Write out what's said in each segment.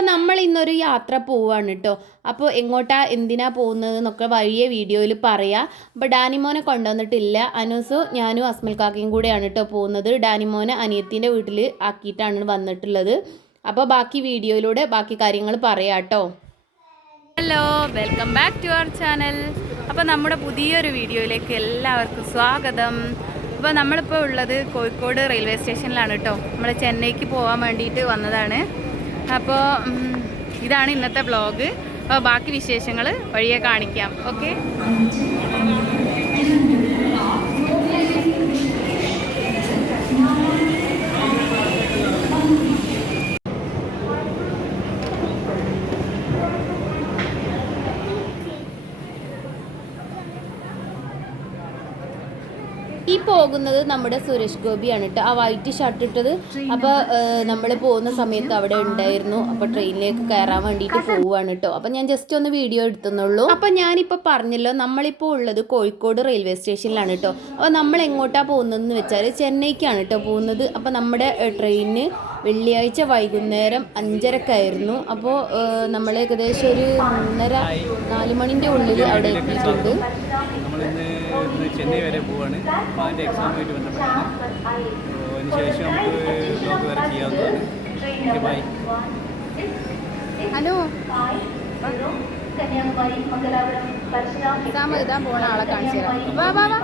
അപ്പോൾ നമ്മൾ ഇന്നൊരു യാത്ര പോവാണ് കേട്ടോ അപ്പോൾ എങ്ങോട്ടാ എന്തിനാ പോകുന്നത് എന്നൊക്കെ വലിയ വീഡിയോയിൽ പറയാം. അപ്പോൾ ഡാനിമോനെ കൊണ്ടുവന്നിട്ടില്ല. അനൂസു ഞാനും അസ്മൽ കാക്കയും കൂടെയാണ് കേട്ടോ പോകുന്നത്. ഡാനിമോനെ അനിയത്തിന്റെ വീട്ടിൽ ആക്കിയിട്ടാണ് വന്നിട്ടുള്ളത്. അപ്പോൾ ബാക്കി വീഡിയോയിലൂടെ ബാക്കി കാര്യങ്ങൾ പറയാം കേട്ടോ hello welcome back to our channel. അപ്പോൾ നമ്മുടെ പുതിയൊരു വീഡിയോയിലേക്ക് എല്ലാവർക്കും സ്വാഗതം. അപ്പോൾ നമ്മളിപ്പോൾ ഉള്ളത് കോഴിക്കോട് റെയിൽവേ സ്റ്റേഷനിലാണ് കേട്ടോ നമ്മൾ ചെന്നൈക്ക് പോകാൻ വേണ്ടിയിട്ട് വന്നതാണ്. അപ്പോൾ ഇതാണ് ഇന്നത്തെ ബ്ലോഗ് അപ്പോൾ ബാക്കി വിശേഷങ്ങൾ വഴിയെ കാണിക്കാം. ഓക്കെ ഈ പോകുന്നത് നമ്മുടെ സുരേഷ് ഗോപിയാണ് കേട്ടോ. ആ വൈറ്റ് ഷർട്ട് ഇട്ടത്. അപ്പോൾ നമ്മൾ പോകുന്ന സമയത്ത് അവിടെ ഉണ്ടായിരുന്നു. അപ്പോൾ ട്രെയിനിലേക്ക് കയറാൻ വേണ്ടിയിട്ട് പോവുകയാണ് കേട്ടോ. അപ്പോൾ ഞാൻ ജസ്റ്റ് ഒന്ന് വീഡിയോ എടുത്തുന്നുള്ളൂ. അപ്പോൾ ഞാനിപ്പോൾ പറഞ്ഞല്ലോ നമ്മളിപ്പോൾ ഉള്ളത് കോഴിക്കോട് റെയിൽവേ സ്റ്റേഷനിലാണ് കേട്ടോ. അപ്പോൾ നമ്മൾ എങ്ങോട്ടാ പോകുന്നതെന്ന് വെച്ചാൽ ചെന്നൈക്കാണ് കേട്ടോ പോകുന്നത്. അപ്പോൾ നമ്മുടെ ട്രെയിനിന് വെള്ളിയാഴ്ച വൈകുന്നേരം അഞ്ചരക്കായിരുന്നു. അപ്പോൾ നമ്മൾ ഏകദേശം ഒരു മൂന്നര നാല് മണിന്റെ ഉള്ളിൽ അവിടെ എത്തിയിട്ടുണ്ട്. നമ്മളിന്ന് ചെന്നൈ വരെ പോവാണ്. അപ്പോൾ അതിന്റെ എക്സാമുമായിട്ട് ബന്ധപ്പെട്ടാണ്. അപ്പോൾ അതിനുശേഷം നമുക്ക് ബ്ലോഗ് വരെ ചെയ്യാവുന്നതാണ് ഓക്കെ ബൈ ഹലോ. എക്സാം എഴുതാൻ പോകുന്ന ആളെ കാണിച്ചു തരാം. വാ വാ വാ.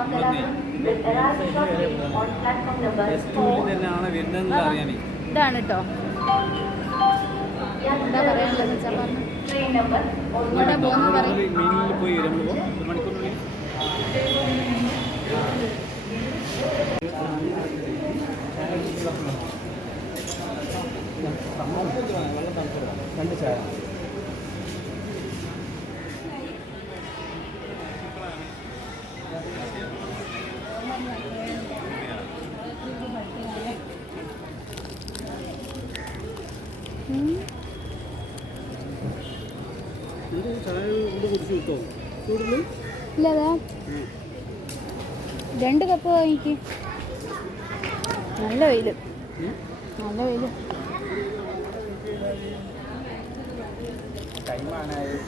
എസ് ടൂവിൽ തന്നെയാണ് വരുന്നതെന്ന് അറിയാനേ. ഇതാണ് കേട്ടോ എന്താ പറയാനുള്ളത് ഇങ്ങോട്ടാ പോകുന്നത് പറയും. രണ്ട് ചായ. കൂടുതൽ ഇല്ലതാ രണ്ട് കപ്പ് വാങ്ങിക്ക്. നല്ല വെയിൽ. നല്ല വെയിൽ. ടൈമാണായത്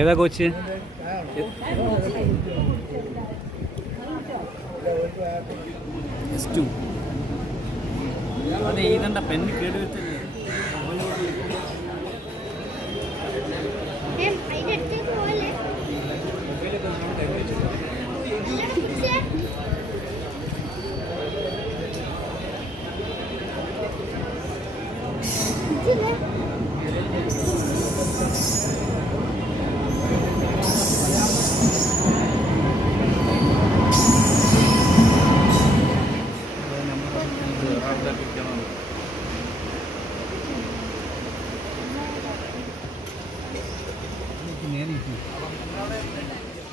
ഏതാ കോച്ച്? അതെ കേട്ടു പെണ്ണ് കേട് വെച്ചല്ലേ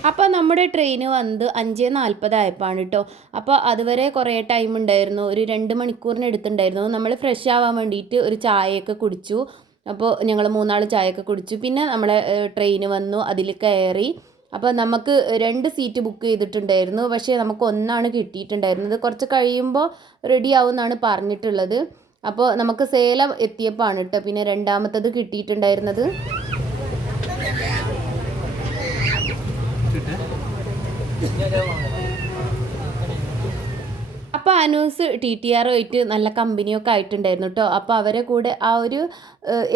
അപ്പോൾ നമ്മുടെ ട്രെയിൻ വന്ന് അഞ്ച് നാൽപ്പതായപ്പോഴാണ് കേട്ടോ അപ്പോൾ അതുവരെ കുറേ ടൈം ഉണ്ടായിരുന്നു. ഒരു രണ്ട് മണിക്കൂറിന് എടുത്തിട്ടുണ്ടായിരുന്നു. നമ്മൾ ഫ്രഷ് ആവാൻ വേണ്ടിയിട്ട് ഒരു ചായയൊക്കെ കുടിച്ചു. അപ്പോൾ ഞങ്ങൾ മൂന്നാൾ ചായയൊക്കെ കുടിച്ചു. പിന്നെ നമ്മളെ ട്രെയിൻ വന്നു. അതിൽ കയറി. അപ്പോൾ നമുക്ക് രണ്ട് സീറ്റ് ബുക്ക് ചെയ്തിട്ടുണ്ടായിരുന്നു. പക്ഷേ നമുക്ക് ഒന്നാണ് കിട്ടിയിട്ടുണ്ടായിരുന്നത്. കുറച്ച് കഴിയുമ്പോൾ റെഡി ആവുമെന്നാണ് പറഞ്ഞിട്ടുള്ളത്. അപ്പോൾ നമുക്ക് സേലം എത്തിയപ്പോൾ ആണ് കേട്ടോ പിന്നെ രണ്ടാമത്തത് കിട്ടിയിട്ടുണ്ടായിരുന്നത്. അപ്പോൾ അനൂസ് ടി ടി ആർ ആയിട്ട് നല്ല കമ്പനിയൊക്കെ ആയിട്ടുണ്ടായിരുന്നു കേട്ടോ അപ്പോൾ അവരെ കൂടെ ആ ഒരു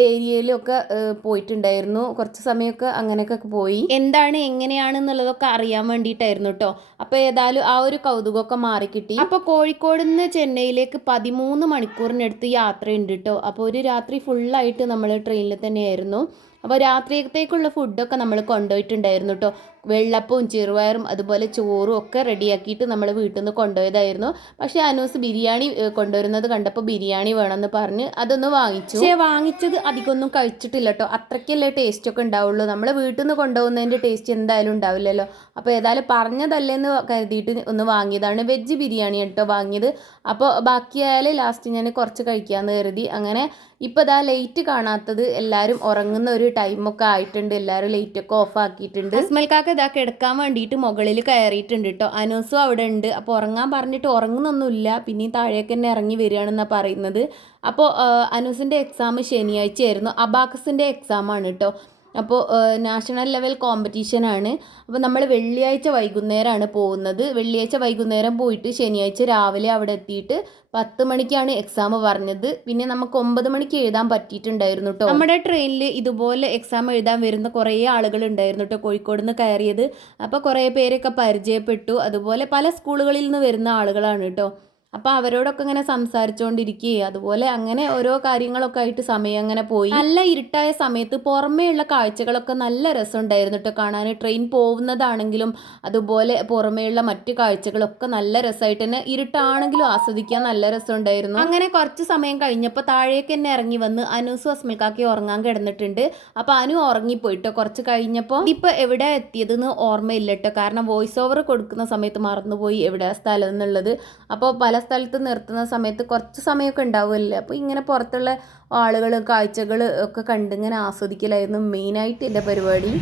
ഏരിയയിലൊക്കെ പോയിട്ടുണ്ടായിരുന്നു. കുറച്ച് സമയമൊക്കെ അങ്ങനെയൊക്കെ പോയി. എന്താണ് എങ്ങനെയാണെന്നുള്ളതൊക്കെ അറിയാൻ വേണ്ടിയിട്ടായിരുന്നു കേട്ടോ അപ്പോൾ ഏതായാലും ആ ഒരു കൗതുകമൊക്കെ മാറിക്കിട്ടി അപ്പോൾ കോഴിക്കോട് നിന്ന് ചെന്നൈയിലേക്ക് പതിമൂന്ന് മണിക്കൂറിനടുത്ത് യാത്രയുണ്ട് കേട്ടോ അപ്പോൾ ഒരു രാത്രി ഫുള്ളായിട്ട് നമ്മൾ ട്രെയിനിൽ തന്നെയായിരുന്നു. അപ്പോൾ രാത്രിയത്തേക്കുള്ള ഫുഡൊക്കെ നമ്മൾ കൊണ്ടുപോയിട്ടുണ്ടായിരുന്നു കേട്ടോ വെള്ളപ്പവും ചെറുപയറും അതുപോലെ ചോറും ഒക്കെ റെഡിയാക്കിയിട്ട് നമ്മൾ വീട്ടിൽ നിന്ന് കൊണ്ടുപോയതായിരുന്നു. പക്ഷേ അനൂസ് ബിരിയാണി കൊണ്ടുവരുന്നത് കണ്ടപ്പോൾ ബിരിയാണി വേണമെന്ന് പറഞ്ഞ് അതൊന്ന് വാങ്ങിച്ചു. പക്ഷേ വാങ്ങിച്ചത് അധികമൊന്നും കഴിച്ചിട്ടില്ല കേട്ടോ അത്രയ്ക്കല്ലേ ടേസ്റ്റ് ഒക്കെ ഉണ്ടാവുള്ളൂ. നമ്മൾ വീട്ടിൽ നിന്ന് കൊണ്ടുപോകുന്നതിന്റെ ടേസ്റ്റ് എന്തായാലും ഉണ്ടാവില്ലല്ലോ. അപ്പോൾ ഏതായാലും പറഞ്ഞതല്ലേന്ന് കരുതിയിട്ട് ഒന്ന് വാങ്ങിയതാണ്. വെജ് ബിരിയാണി കേട്ടോ വാങ്ങിയത്. അപ്പോൾ ബാക്കിയായാലും ലാസ്റ്റ് ഞാൻ കുറച്ച് കഴിക്കാമെന്ന് കരുതി. അങ്ങനെ ഇപ്പോൾ ഇതാ ലൈറ്റ് കാണാത്തത് എല്ലാവരും ഉറങ്ങുന്ന ഒരു ടൈമൊക്കെ ആയിട്ടുണ്ട്. എല്ലാവരും ലൈറ്റൊക്കെ ഓഫ് ആക്കിയിട്ടുണ്ട്. അസ്മൽക്കാക്ക് ഇതാ കിടക്കാൻ വേണ്ടിയിട്ട് മുകളിൽ കയറിയിട്ടുണ്ട് കേട്ടോ അനൂസും അവിടെ ഉണ്ട്. അപ്പോൾ ഉറങ്ങാൻ പറഞ്ഞിട്ട് ഉറങ്ങുന്നൊന്നുമില്ല. പിന്നെയും താഴേക്ക് തന്നെ ഇറങ്ങി വരികയാണെന്നാണ് പറയുന്നത്. അപ്പോൾ അനൂസിന്റെ എക്സാം ശനിയാഴ്ചയായിരുന്നു. അബാക്കസിന്റെ എക്സാമാണ് കേട്ടോ അപ്പോൾ നാഷണൽ ലെവൽ കോമ്പറ്റീഷനാണ്. അപ്പോൾ നമ്മൾ വെള്ളിയാഴ്ച വൈകുന്നേരമാണ് പോകുന്നത്. വെള്ളിയാഴ്ച വൈകുന്നേരം പോയിട്ട് ശനിയാഴ്ച രാവിലെ അവിടെ എത്തിയിട്ട് പത്ത് മണിക്കാണ് എക്സാം പറഞ്ഞത്. പിന്നെ നമുക്ക് ഒമ്പത് മണിക്ക് എഴുതാൻ പറ്റിയിട്ടുണ്ടായിരുന്നു കേട്ടോ നമ്മുടെ ട്രെയിനിൽ ഇതുപോലെ എക്സാം എഴുതാൻ വരുന്ന കുറേ ആളുകൾ ഉണ്ടായിരുന്നു കേട്ടോ കോഴിക്കോട് നിന്ന് കയറിയത്. അപ്പോൾ കുറേ പേരൊക്കെ പരിചയപ്പെട്ടു. അതുപോലെ പല സ്കൂളുകളിൽ നിന്ന് വരുന്ന ആളുകളാണ് കേട്ടോ അപ്പോൾ അവരോടൊക്കെ ഇങ്ങനെ സംസാരിച്ചുകൊണ്ടിരിക്കുകയും അതുപോലെ അങ്ങനെ ഓരോ കാര്യങ്ങളൊക്കെ ആയിട്ട് സമയം അങ്ങനെ പോയി. നല്ല ഇരുട്ടായ സമയത്ത് പുറമേയുള്ള കാഴ്ചകളൊക്കെ നല്ല രസമുണ്ടായിരുന്നു കേട്ടോ ട്രെയിൻ പോകുന്നതാണെങ്കിലും അതുപോലെ പുറമേയുള്ള മറ്റു കാഴ്ചകളൊക്കെ നല്ല രസമായിട്ട് തന്നെ ഇരുട്ടാണെങ്കിലും ആസ്വദിക്കാൻ നല്ല രസമുണ്ടായിരുന്നു. അങ്ങനെ കുറച്ച് സമയം കഴിഞ്ഞപ്പോൾ താഴേക്ക് തന്നെ ഇറങ്ങി വന്ന് അനൂസും അസ്മിക്കാക്കി ഉറങ്ങാൻ കിടന്നിട്ടുണ്ട്. അപ്പോൾ അനു ഉറങ്ങിപ്പോയിട്ടോ. കുറച്ച് കഴിഞ്ഞപ്പോൾ ഇപ്പോൾ എവിടെ എത്തിയതെന്ന് ഓർമ്മയില്ല കേട്ടോ കാരണം വോയിസ് ഓവർ കൊടുക്കുന്ന സമയത്ത് മറന്നുപോയി എവിടെ സ്ഥലം എന്നുള്ളത്. അപ്പോൾ പല സ്ഥലത്ത് നിർത്തുന്ന സമയത്ത് കുറച്ച് സമയമൊക്കെ ഉണ്ടാവുമല്ലേ? അപ്പോൾ ഇങ്ങനെ പുറത്തുള്ള ആളുകൾ കാഴ്ചകൾ ഒക്കെ കണ്ടിങ്ങനെ ആസ്വദിക്കലായിരുന്നു മെയിനായിട്ട് എന്റെ പരിപാടി.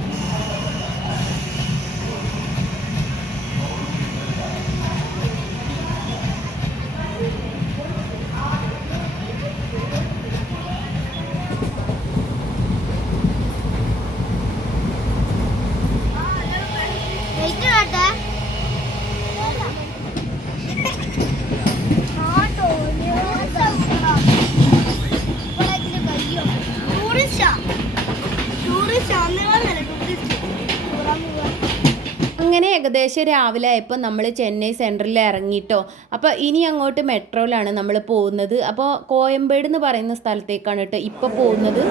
ഏകദേശം രാവിലെ ആയപ്പോൾ നമ്മൾ ചെന്നൈ സെൻട്രലിൽ ഇറങ്ങിയിട്ടോ അപ്പോൾ ഇനി അങ്ങോട്ട് മെട്രോയിലാണ് നമ്മൾ പോകുന്നത്. അപ്പോൾ കോയമ്പേട് എന്ന് പറയുന്ന സ്ഥലത്തേക്കാണ് കേട്ടോ ഇപ്പോൾ പോകുന്നത്.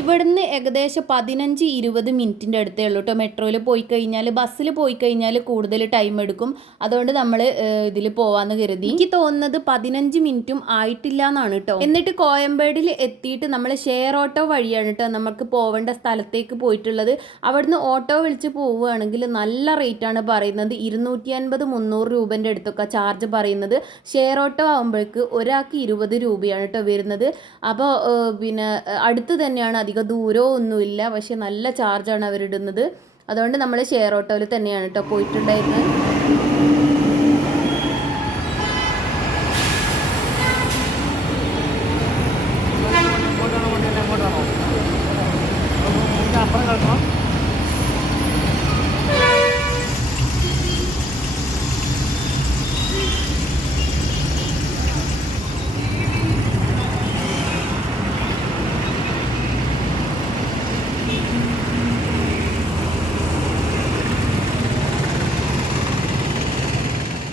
ഇവിടുന്ന് ഏകദേശം പതിനഞ്ച് ഇരുപത് മിനിറ്റിന്റെ അടുത്തേ ഉള്ളൂ കേട്ടോ. മെട്രോയിൽ പോയി കഴിഞ്ഞാൽ ബസ്സിൽ പോയി കഴിഞ്ഞാൽ കൂടുതൽ ടൈം എടുക്കും. അതുകൊണ്ട് നമ്മൾ ഇതിൽ പോവാന്ന് കരുതി. എനിക്ക് തോന്നുന്നത് പതിനഞ്ച് മിനിറ്റും ആയിട്ടില്ല എന്നാണ് കേട്ടോ. എന്നിട്ട് കോയമ്പേടിൽ എത്തിയിട്ട് നമ്മൾ ഷെയർ ഓട്ടോ വഴിയാണ് കേട്ടോ നമുക്ക് പോവേണ്ട സ്ഥലത്തേക്ക് പോയിട്ടുള്ളത്. അവിടുന്ന് ഓട്ടോ വിളിച്ച് പോവുകയാണെങ്കിൽ നല്ല റേറ്റ് ആണ് പറയുന്നത്. ഇരുന്നൂറ്റി അൻപത് മുന്നൂറ് രൂപേന്റെ അടുത്തൊക്കെ ചാർജ് പറയുന്നത്. ഷെയർ ഓട്ടോ ആകുമ്പോഴേക്ക് ഒരാൾക്ക് ഇരുപത് രൂപയാണ് കേട്ടോ വരുന്നത്. അപ്പോൾ പിന്നെ അടുത്ത് തന്നെയാണ് അധികം ദൂരമോ ഒന്നുമില്ല. പക്ഷെ നല്ല ചാർജാണ് അവരിടുന്നത്. അതുകൊണ്ട് നമ്മൾ ഷെയർ ഓട്ടോയിൽ തന്നെയാണ് കേട്ടോ പോയിട്ടുണ്ടായിരുന്നത്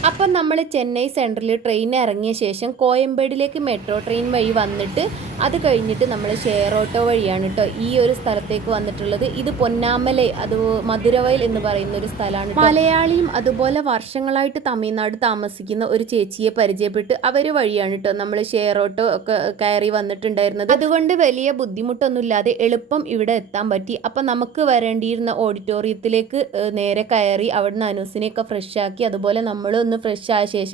അപ്പം നമ്മൾ ചെന്നൈ സെൻട്രലിൽ ട്രെയിൻ ഇറങ്ങിയ ശേഷം കോയമ്പേടിലേക്ക് മെട്രോ ട്രെയിൻ വഴി വന്നിട്ട് അത് കഴിഞ്ഞിട്ട് നമ്മൾ ഷെയർ ഓട്ടോ വഴിയാണ് കേട്ടോ ഈ ഒരു സ്ഥലത്തേക്ക് വന്നിട്ടുള്ളത്. ഇത് പൊന്നാമലൈ അത് മധുരവയൽ എന്ന് പറയുന്ന ഒരു സ്ഥലമാണ്. മലയാളിയും അതുപോലെ വർഷങ്ങളായിട്ട് തമിഴ്നാട് താമസിക്കുന്ന ഒരു ചേച്ചിയെ പരിചയപ്പെട്ട് അവർ വഴിയാണ് കേട്ടോ നമ്മൾ ഷെയർ ഓട്ടോ ഒക്കെ കയറി വന്നിട്ടുണ്ടായിരുന്നത്. അതുകൊണ്ട് വലിയ ബുദ്ധിമുട്ടൊന്നുമില്ലാതെ എളുപ്പം ഇവിടെ എത്താൻ പറ്റി. അപ്പം നമുക്ക് വരേണ്ടിയിരുന്ന ഓഡിറ്റോറിയത്തിലേക്ക് നേരെ കയറി അവിടുന്ന് അനൂസിനെയൊക്കെ ഫ്രഷ് ആക്കി അതുപോലെ നമ്മളൊന്ന് ഫ്രഷ് ആയ ശേഷം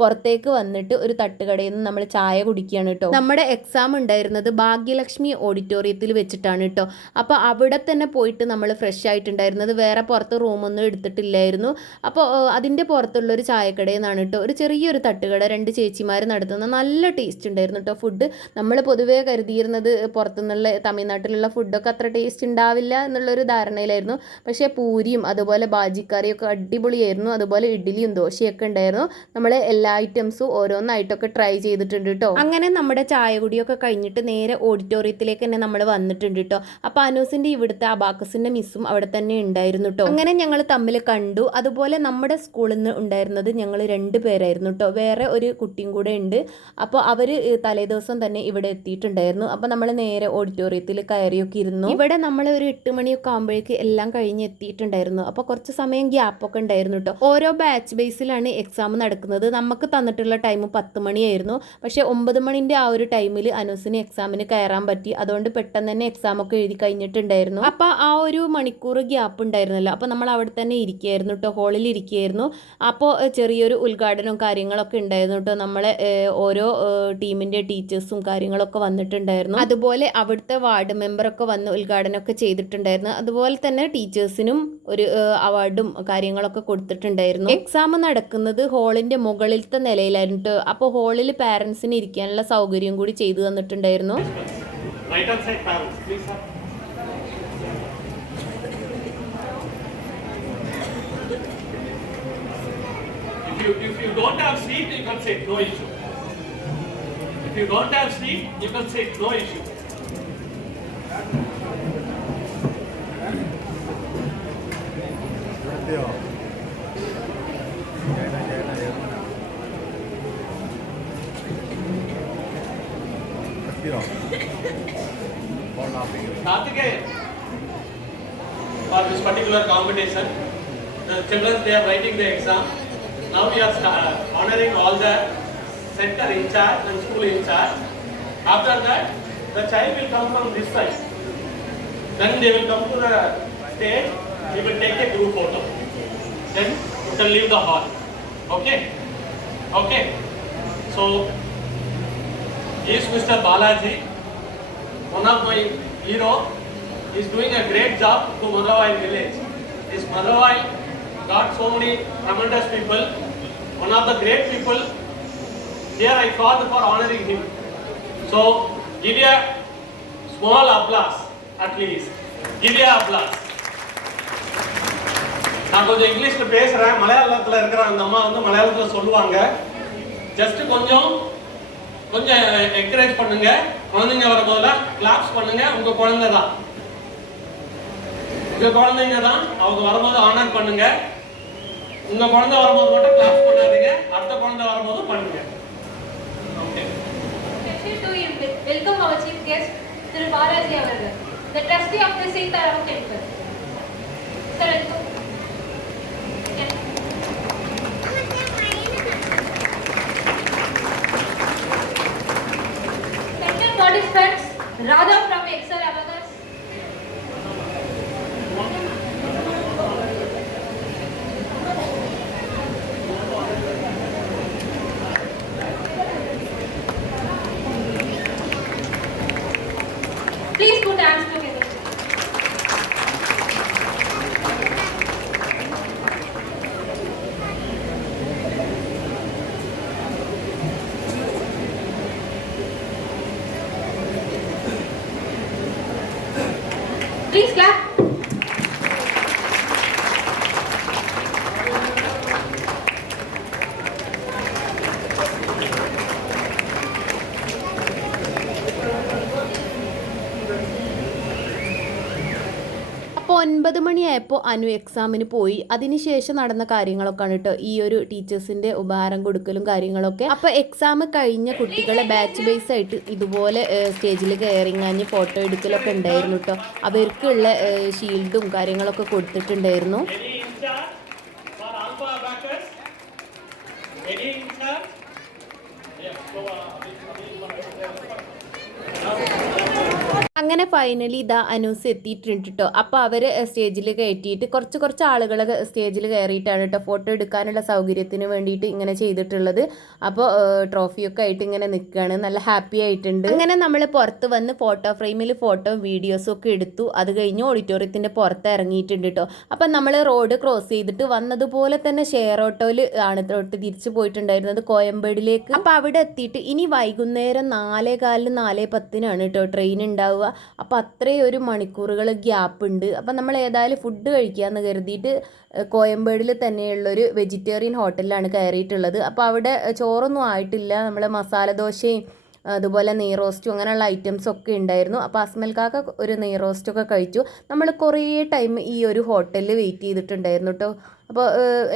പുറത്തേക്ക് വന്നിട്ട് ഒരു തട്ടുകടയിൽ നിന്ന് നമ്മൾ ചായ കുടിക്കുകയാണ് കേട്ടോ. നമ്മുടെ എക്സാം ഉണ്ടായിരുന്നത് ഭാഗ്യലക്ഷ്മി ഓഡിറ്റോറിയത്തിൽ വെച്ചിട്ടാണ് കേട്ടോ. അപ്പോൾ അവിടെ തന്നെ പോയിട്ട് നമ്മൾ ഫ്രഷ് ആയിട്ടുണ്ടായിരുന്നത്. വേറെ പുറത്ത് റൂമൊന്നും എടുത്തിട്ടില്ലായിരുന്നു. അപ്പോൾ അതിന്റെ പുറത്തുള്ളൊരു ചായക്കടയിൽ നിന്നാണ് കേട്ടോ. ഒരു ചെറിയൊരു തട്ടുകട രണ്ട് ചേച്ചിമാർ നടത്തുന്ന നല്ല ടേസ്റ്റ് ഉണ്ടായിരുന്നു കേട്ടോ ഫുഡ് നമ്മൾ പൊതുവേ കരുതിയിരുന്നത് പുറത്തുനിന്നുള്ള തമിഴ്നാട്ടിലുള്ള ഫുഡൊക്കെ അത്ര ടേസ്റ്റ് ഉണ്ടാവില്ല എന്നുള്ളൊരു ധാരണയിലായിരുന്നു. പക്ഷേ പൂരിയും അതുപോലെ ബാജിക്കറിയൊക്കെ അടിപൊളിയായിരുന്നു. അതുപോലെ ഇഡ്ഡലിയും ദോശയൊക്കെ ഉണ്ടായിരുന്നു. നമ്മൾ എല്ലാ ഐറ്റംസും ഓരോന്നായിട്ടൊക്കെ ട്രൈ ചെയ്തിട്ടുണ്ട് കേട്ടോ അങ്ങനെ നമ്മുടെ ചായ കുടിയൊക്കെ കഴിഞ്ഞിട്ട് നേരെ ഓഡിറ്റോറിയത്തിലേക്ക് തന്നെ നമ്മൾ വന്നിട്ടുണ്ട് കേട്ടോ അപ്പോൾ അനൂസിന്റെ ഇവിടുത്തെ അബാക്കസിന്റെ മിസ്സും അവിടെ തന്നെ ഉണ്ടായിരുന്നു കേട്ടോ അങ്ങനെ ഞങ്ങൾ തമ്മിൽ കണ്ടു. അതുപോലെ നമ്മുടെ സ്കൂളിൽ നിന്ന് ഉണ്ടായിരുന്നത് ഞങ്ങൾ രണ്ട് പേരായിരുന്നു കേട്ടോ വേറെ ഒരു കുട്ടിയും കൂടെ ഉണ്ട്. അപ്പോൾ അവർ തലേദിവസം തന്നെ ഇവിടെ എത്തിയിട്ടുണ്ടായിരുന്നു. അപ്പോൾ നമ്മൾ നേരെ ഓഡിറ്റോറിയത്തിൽ കയറിയൊക്കെ ഇരുന്നു. ഇവിടെ നമ്മൾ ഒരു എട്ട് മണിയൊക്കെ ആകുമ്പോഴേക്ക് എല്ലാം കഴിഞ്ഞ് എത്തിയിട്ടുണ്ടായിരുന്നു. അപ്പോൾ കുറച്ച് സമയം ഗ്യാപ്പൊക്കെ ഉണ്ടായിരുന്നു കേട്ടോ ഓരോ ബാച്ച് ബേസിലാണ് എക്സാം എക്സാം നടക്കുന്നത്. നമുക്ക് തന്നിട്ടുള്ള ടൈം പത്ത് മണിയായിരുന്നു. പക്ഷേ ഒമ്പത് മണിന്റെ ആ ഒരു ടൈമിൽ അനൂസിന് എക്സാമിന് കയറാൻ പറ്റി. അതുകൊണ്ട് പെട്ടെന്ന് തന്നെ എക്സാം ഒക്കെ എഴുതി കഴിഞ്ഞിട്ടുണ്ടായിരുന്നു. അപ്പോൾ ആ ഒരു മണിക്കൂർ ഗ്യാപ്പ് ഉണ്ടായിരുന്നല്ലോ. അപ്പോൾ നമ്മൾ അവിടെ തന്നെ ഇരിക്കുകയായിരുന്നു കേട്ടോ ഹോളിൽ ഇരിക്കുകയായിരുന്നു അപ്പോൾ ചെറിയൊരു ഉദ്ഘാടനവും കാര്യങ്ങളൊക്കെ ഉണ്ടായിരുന്നു കേട്ടോ നമ്മളെ ഓരോ ടീമിന്റെ ടീച്ചേഴ്സും കാര്യങ്ങളൊക്കെ വന്നിട്ടുണ്ടായിരുന്നു. അതുപോലെ അവിടുത്തെ വാർഡ് മെമ്പറൊക്കെ വന്ന് ഉദ്ഘാടനമൊക്കെ ചെയ്തിട്ടുണ്ടായിരുന്നു. അതുപോലെ തന്നെ ടീച്ചേഴ്സിനും ഒരു അവാർഡും കാര്യങ്ങളൊക്കെ കൊടുത്തിട്ടുണ്ടായിരുന്നു. എക്സാം നടക്കുന്നത് ഹോളിന്റെ മുകളിലത്തെ നിലയിലായിരുന്നു കേട്ടോ അപ്പോൾ ഹോളിൽ പാരൻസിന് ഇരിക്കാനുള്ള സൗകര്യം കൂടി ചെയ്തു തന്നിട്ടുണ്ടായിരുന്നു Right hand side parents, please sir. If you, if you don't have seat, you can sit, no issue. If you don't have seat, you can sit, no issue. Karthikeyan, for this particular competition, the children they are writing the exam. Now we are honoring all the center in charge and school in charge. After that, the child will come from this side. Then they will come to the stage, we will take a group photo. Then you can leave the hall. Okay? Okay? So, is Mr. Balaji, one of my hero, is doing a great job to Madhavai village. This Madhavai got so many tremendous people. One of the great people. Here I called for honoring him. So give a small applause at least. Give a applause. நான் கொஞ்சம் இங்கிலீஷ்ல பேசுறேன் மலையாளத்துல இருக்கிற அந்த அம்மா வந்து மலையாளத்துல சொல்லுவாங்க ஜஸ்ட் கொஞ்சம் கொஞ்சம் என்கரேஜ் பண்ணுங்க. குழந்தைங்க வரும்போதுல கிளாப்ஸ் பண்ணுங்க. உங்க குழந்தை தான். உங்க குழந்தைங்க தான் அவங்க வரும்போது ஆனர் பண்ணுங்க. உங்க குழந்தை வரும்போது மட்டும் கிளாப்ஸ் பண்ணாதீங்க. அடுத்த குழந்தை வரும்போது பண்ணுங்க. Okay Special to you, welcome our chief guest, Sri Balaji Avargal, the മണിയായപ്പോൾ അനു എക്സാമിന് പോയി അതിനുശേഷം നടന്ന കാര്യങ്ങളൊക്കെയാണ് കേട്ടോ ഈ ഒരു ടീച്ചേഴ്സിന്റെ ഉപഹാരം കൊടുക്കലും കാര്യങ്ങളൊക്കെ. അപ്പോൾ എക്സാം കഴിഞ്ഞ കുട്ടികളെ ബാച്ച് ബേസ് ആയിട്ട് ഇതുപോലെ സ്റ്റേജിൽ കയറിങ്ങാഞ്ഞ് ഫോട്ടോ എടുക്കലൊക്കെ ഉണ്ടായിരുന്നു കേട്ടോ അവർക്കുള്ള ഷീൽഡും കാര്യങ്ങളൊക്കെ കൊടുത്തിട്ടുണ്ടായിരുന്നു. അങ്ങനെ ഫൈനലി ഇതാ അനൂസ് എത്തിയിട്ടുണ്ട് കേട്ടോ അപ്പോൾ അവർ സ്റ്റേജിൽ കയറ്റിയിട്ട് കുറച്ച് കുറച്ച് ആളുകൾ സ്റ്റേജിൽ കയറിയിട്ടാണ് കേട്ടോ ഫോട്ടോ എടുക്കാനുള്ള സൗകര്യത്തിന് വേണ്ടിയിട്ട് ഇങ്ങനെ ചെയ്തിട്ടുള്ളത്. അപ്പോൾ ട്രോഫിയൊക്കെ ആയിട്ട് ഇങ്ങനെ നിൽക്കുകയാണ് നല്ല ഹാപ്പി ആയിട്ടുണ്ട്. അങ്ങനെ നമ്മൾ പുറത്ത് വന്ന് ഫോട്ടോ ഫ്രെയിമിൽ ഫോട്ടോ വീഡിയോസും ഒക്കെ എടുത്തു. അത് കഴിഞ്ഞ് ഓഡിറ്റോറിയത്തിന്റെ പുറത്ത് ഇറങ്ങിയിട്ടുണ്ട് കേട്ടോ അപ്പം നമ്മൾ റോഡ് ക്രോസ് ചെയ്തിട്ട് വന്നതുപോലെ തന്നെ ഷെയർ ഓട്ടോയിൽ ആണ് തൊട്ട് തിരിച്ചു പോയിട്ടുണ്ടായിരുന്നത് കോയമ്പേടിലേക്ക്. അപ്പോൾ അവിടെ എത്തിയിട്ട് ഇനി വൈകുന്നേരം നാലേ കാലിന് നാലേ പത്തിനാണ് കേട്ടോ ട്രെയിൻ ഉണ്ടാവുക അപ്പോൾ അത്രയും ഒരു മണിക്കൂറുകൾ ഗ്യാപ്പ് ഉണ്ട്. അപ്പോൾ നമ്മൾ ഏതായാലും ഫുഡ് കഴിക്കാമെന്ന് കരുതിയിട്ട് ഏഹ്, കോയമ്പേടിൽ തന്നെയുള്ളൊരു വെജിറ്റേറിയൻ ഹോട്ടലിലാണ് കയറിയിട്ടുള്ളത്. അപ്പോൾ അവിടെ ചോറൊന്നും ആയിട്ടില്ല. നമ്മൾ മസാല ദോശയും അതുപോലെ നെയ് റോസ്റ്റും അങ്ങനെയുള്ള ഐറ്റംസ് ഒക്കെ ഉണ്ടായിരുന്നു. അപ്പോൾ അസ്മൽ കാക്ക ഒരു നെയ് റോസ്റ്റൊക്കെ കഴിച്ചു. നമ്മൾ കുറേ ടൈം ഈ ഒരു ഹോട്ടലിൽ വെയിറ്റ് ചെയ്തിട്ടുണ്ടായിരുന്നു കേട്ടോ അപ്പോൾ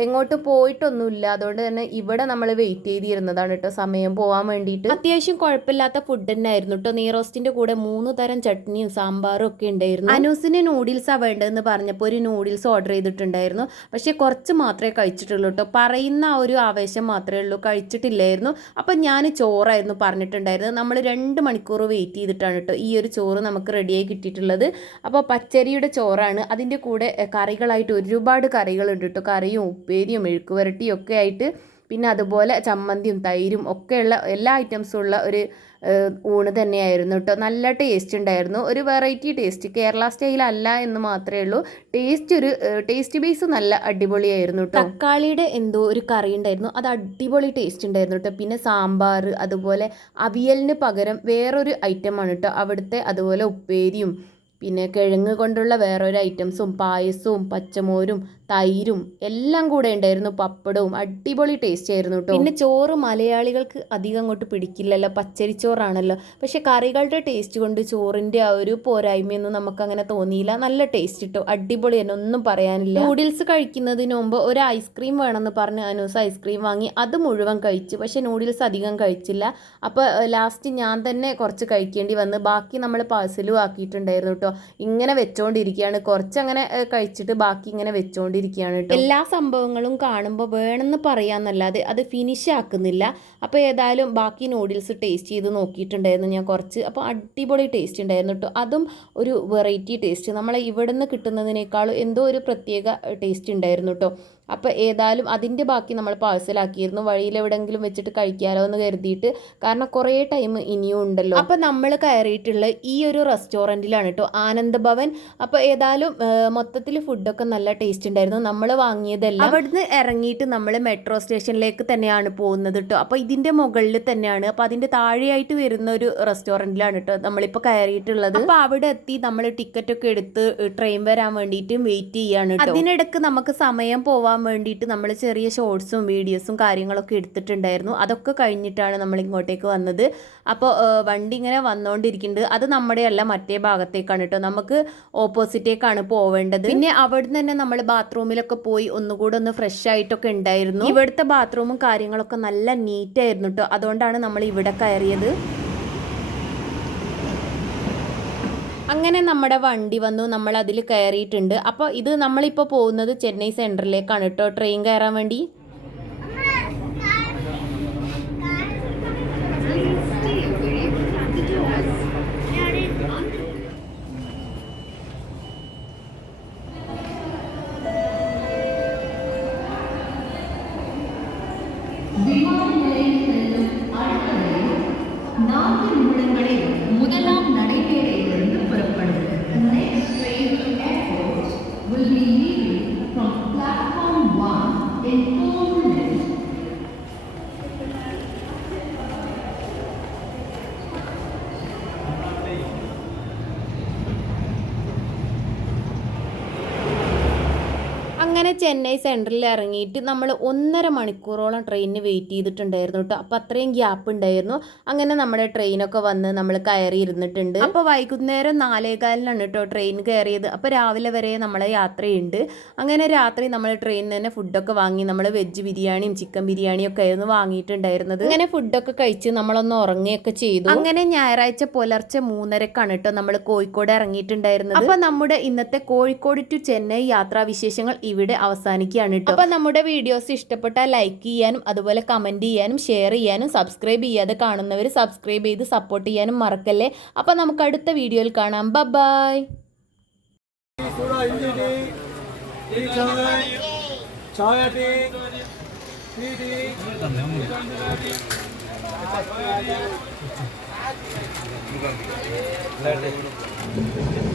എങ്ങോട്ട് പോയിട്ടൊന്നുമില്ല. അതുകൊണ്ട് തന്നെ ഇവിടെ നമ്മൾ വെയിറ്റ് ചെയ്തിരുന്നതാണ് കേട്ടോ സമയം പോകാൻ വേണ്ടിയിട്ട്. അത്യാവശ്യം കുഴപ്പമില്ലാത്ത ഫുഡ് തന്നെ ആയിരുന്നു കേട്ടോ നീറോസ്റ്റിന്റെ കൂടെ മൂന്ന് തരം ചട്നിയും സാമ്പാറും ഒക്കെ ഉണ്ടായിരുന്നു. അനൂസിന് നൂഡിൽസാണ് വേണ്ടതെന്ന് പറഞ്ഞപ്പോൾ ഒരു നൂഡിൽസ് ഓർഡർ ചെയ്തിട്ടുണ്ടായിരുന്നു. പക്ഷേ കുറച്ച് മാത്രമേ കഴിച്ചിട്ടുള്ളൂ കേട്ടോ പറയുന്ന ആ ഒരു ആവേശം മാത്രമേ ഉള്ളൂ. കഴിച്ചിട്ടില്ലായിരുന്നു. അപ്പം ഞാൻ ചോറായിരുന്നു പറഞ്ഞിട്ടുണ്ടായിരുന്നത്. നമ്മൾ രണ്ട് മണിക്കൂർ വെയിറ്റ് ചെയ്തിട്ടാണ് കേട്ടോ ഈ ഒരു ചോറ് നമുക്ക് റെഡിയായി കിട്ടിയിട്ടുള്ളത്. അപ്പോൾ പച്ചരിയുടെ ചോറാണ്. അതിന്റെ കൂടെ കറികളായിട്ട് ഒരുപാട് കറികളുണ്ട് കേട്ടോ കറിയും ഉപ്പേരിയും മെഴുക്കുവരട്ടിയും ഒക്കെ ആയിട്ട് പിന്നെ അതുപോലെ ചമ്മന്തിയും തൈരും ഒക്കെയുള്ള എല്ലാ ഐറ്റംസും ഉള്ള ഒരു ഊണ് തന്നെയായിരുന്നു കേട്ടോ. നല്ല ടേസ്റ്റ് ഉണ്ടായിരുന്നു. ഒരു വെറൈറ്റി ടേസ്റ്റ് കേരള സ്റ്റൈൽ അല്ല എന്ന് മാത്രമേ ഉള്ളൂ. ടേസ്റ്റ് ഒരു ടേസ്റ്റ് ബേസ് നല്ല അടിപൊളിയായിരുന്നു കേട്ടോ. തക്കാളിയുടെ എന്തോ ഒരു കറി ഉണ്ടായിരുന്നു. അത് അടിപൊളി ടേസ്റ്റ് ഉണ്ടായിരുന്നു കേട്ടോ. പിന്നെ സാമ്പാർ അതുപോലെ അവിയലിന് പകരം വേറൊരു ഐറ്റമാണ് കേട്ടോ. അവിടുത്തെ അതുപോലെ ഉപ്പേരിയും പിന്നെ കിഴങ്ങ് കൊണ്ടുള്ള വേറൊരു ഐറ്റംസും പായസവും പച്ചമോരും തൈരും എല്ലാം കൂടെ ഉണ്ടായിരുന്നു. പപ്പടവും അടിപൊളി ടേസ്റ്റ് ആയിരുന്നു കേട്ടോ പിന്നെ ചോറ് മലയാളികൾക്ക് അധികം അങ്ങോട്ട് പിടിക്കില്ലല്ലോ. പച്ചരി ചോറാണല്ലോ. പക്ഷെ കറികളുടെ ടേസ്റ്റ് കൊണ്ട് ചോറിന്റെ ആ ഒരു പോരായ്മയൊന്നും നമുക്കങ്ങനെ തോന്നിയില്ല. നല്ല ടേസ്റ്റ് കിട്ടും അടിപൊളി തന്നെ. ഒന്നും പറയാനില്ല. നൂഡിൽസ് കഴിക്കുന്നതിന് മുമ്പ് ഒരു ഐസ്ക്രീം വേണമെന്ന് പറഞ്ഞ് അനൂസ് ഐസ്ക്രീം വാങ്ങി. അത് മുഴുവൻ കഴിച്ചു. പക്ഷെ നൂഡിൽസ് അധികം കഴിച്ചില്ല. അപ്പോൾ ലാസ്റ്റ് ഞാൻ തന്നെ കുറച്ച് കഴിക്കേണ്ടി വന്ന് ബാക്കി നമ്മൾ പാഴ്സലും ആക്കിയിട്ടുണ്ടായിരുന്നു കേട്ടോ ഇങ്ങനെ വെച്ചോണ്ടിരിക്കുകയാണ്. കുറച്ചങ്ങനെ അങ്ങനെ കഴിച്ചിട്ട് ബാക്കി ഇങ്ങനെ വെച്ചോണ്ടിരിക്കുകയാണ് കേട്ടോ. എല്ലാ സംഭവങ്ങളും കാണുമ്പോൾ വേണമെന്ന് പറയാന്നല്ലാതെ അത് ഫിനിഷ് ആക്കുന്നില്ല. അപ്പോൾ ഏതായാലും ബാക്കി നൂഡിൽസ് ടേസ്റ്റ് ചെയ്ത് നോക്കിയിട്ടുണ്ടായിരുന്നു ഞാൻ കുറച്ച്. അപ്പോൾ അടിപൊളി ടേസ്റ്റ് ഉണ്ടായിരുന്നു കേട്ടോ. അതും ഒരു വെറൈറ്റി ടേസ്റ്റ് നമ്മളെ ഇവിടെ നിന്ന് കിട്ടുന്നതിനേക്കാളും എന്തോ ഒരു പ്രത്യേക ടേസ്റ്റ് ഉണ്ടായിരുന്നു കേട്ടോ. അപ്പോൾ ഏതായാലും അതിന്റെ ബാക്കി നമ്മൾ പാഴ്സലാക്കിയിരുന്നു. വഴിയിൽ എവിടെയെങ്കിലും വെച്ചിട്ട് കഴിക്കാലോ എന്ന് കരുതിയിട്ട്. കാരണം കുറേ ടൈം ഇനിയും ഉണ്ടല്ലോ. അപ്പോൾ നമ്മൾ കയറിയിട്ടുള്ള ഈ ഒരു റെസ്റ്റോറന്റിലാണ് കേട്ടോ ആനന്ദ ഭവൻ. അപ്പോൾ ഏതായാലും മൊത്തത്തിൽ ഫുഡൊക്കെ നല്ല ടേസ്റ്റ് ഉണ്ടായിരുന്നു നമ്മൾ വാങ്ങിയതെല്ലാം അവിടുന്ന് ഇറങ്ങിയിട്ട് നമ്മൾ മെട്രോ സ്റ്റേഷനിലേക്ക് തന്നെയാണ് പോകുന്നത് കേട്ടോ അപ്പോൾ ഇതിന്റെ മുകളിൽ തന്നെയാണ്. അപ്പോൾ അതിന്റെ താഴെയായിട്ട് വരുന്ന ഒരു റെസ്റ്റോറന്റിലാണ് കേട്ടോ നമ്മളിപ്പോൾ കയറിയിട്ടുള്ളത്. അപ്പോൾ അവിടെ എത്തി നമ്മൾ ടിക്കറ്റ് ഒക്കെ എടുത്ത് ട്രെയിൻ വരാൻ വേണ്ടിയിട്ട് വെയിറ്റ് ചെയ്യാണ് കേട്ടോ അതിനിടക്ക് നമുക്ക് സമയം പോവാൻ വേണ്ടിയിട്ട് നമ്മൾ ചെറിയ ഷോർട്സും വീഡിയോസും കാര്യങ്ങളൊക്കെ എടുത്തിട്ടുണ്ടായിരുന്നു. അതൊക്കെ കഴിഞ്ഞിട്ടാണ് നമ്മൾ ഇങ്ങോട്ടേക്ക് വന്നത്. അപ്പോൾ വണ്ടി ഇങ്ങനെ വന്നുകൊണ്ടിരിക്കുന്നുണ്ട് അത് നമ്മുടെ അല്ല മറ്റേ ഭാഗത്തേക്കാണ് കേട്ടോ. നമുക്ക് ഓപ്പോസിറ്റേക്കാണ് പോവേണ്ടത്. പിന്നെ അവിടുന്ന് തന്നെ നമ്മൾ ബാത്റൂമിലൊക്കെ പോയി ഒന്നുകൂടെ ഒന്ന് ഫ്രഷ് ആയിട്ടൊക്കെ ഉണ്ടായിരുന്നു. ഇവിടുത്തെ ബാത്റൂമും കാര്യങ്ങളൊക്കെ നല്ല നീറ്റായിരുന്നു കേട്ടോ. അതുകൊണ്ടാണ് നമ്മൾ ഇവിടെ കയറിയത്. അങ്ങനെ നമ്മുടെ വണ്ടി വന്നു നമ്മൾ അതിൽ കയറിയിട്ടുണ്ട്. അപ്പോൾ ഇത് നമ്മളിപ്പോൾ പോകുന്നത് ചെന്നൈ സെൻട്രലിലേക്കാണ് കേട്ടോ ട്രെയിൻ കയറാൻ വേണ്ടി? അങ്ങനെ ചെന്നൈ സെൻട്രലിൽ ഇറങ്ങിയിട്ട് നമ്മൾ ഒന്നര മണിക്കൂറോളം ട്രെയിനിന് വെയിറ്റ് ചെയ്തിട്ടുണ്ടായിരുന്നു കേട്ടോ അപ്പോൾ അത്രയും ഗ്യാപ്പ് ഉണ്ടായിരുന്നു. അങ്ങനെ നമ്മുടെ ട്രെയിനൊക്കെ വന്ന് നമ്മൾ കയറി ഇരുന്നിട്ടുണ്ട്. അപ്പോൾ വൈകുന്നേരം നാലേകാലിനാണ് കേട്ടോ ട്രെയിൻ കയറിയത്. അപ്പോൾ രാവിലെ വരെ നമ്മളെ യാത്രയുണ്ട്. അങ്ങനെ രാത്രി നമ്മൾ ട്രെയിനിൽ തന്നെ ഫുഡൊക്കെ വാങ്ങി നമ്മൾ വെജ് ബിരിയാണിയും ചിക്കൻ ബിരിയാണിയും ഒക്കെ ആയിരുന്നു വാങ്ങിയിട്ടുണ്ടായിരുന്നത്. അങ്ങനെ ഫുഡൊക്കെ കഴിച്ച് നമ്മളൊന്ന് ഉറങ്ങുകയൊക്കെ ചെയ്തു. അങ്ങനെ ഞായറാഴ്ച പുലർച്ചെ മൂന്നരക്കാണ് കേട്ടോ നമ്മൾ കോഴിക്കോട് ഇറങ്ങിയിട്ടുണ്ടായിരുന്നത്. അപ്പോൾ നമ്മുടെ ഇന്നത്തെ കോഴിക്കോട് ടു ചെന്നൈ യാത്രാ വിശേഷങ്ങൾ ഇവിടെ അവസാനിക്കുകയാണ് കേട്ടോ അപ്പോൾ നമ്മുടെ വീഡിയോസ് ഇഷ്ടപ്പെട്ടാൽ ലൈക്ക് ചെയ്യാനും അതുപോലെ കമന്റ് ചെയ്യാനും ഷെയർ ചെയ്യാനും സബ്സ്ക്രൈബ് ചെയ്യാതെ കാണുന്നവർ സബ്സ്ക്രൈബ് ചെയ്ത് സപ്പോർട്ട് ചെയ്യാനും മറക്കല്ലേ? അപ്പോൾ നമുക്ക് അടുത്ത വീഡിയോയിൽ കാണാം. ബൈ ടീ ടീ.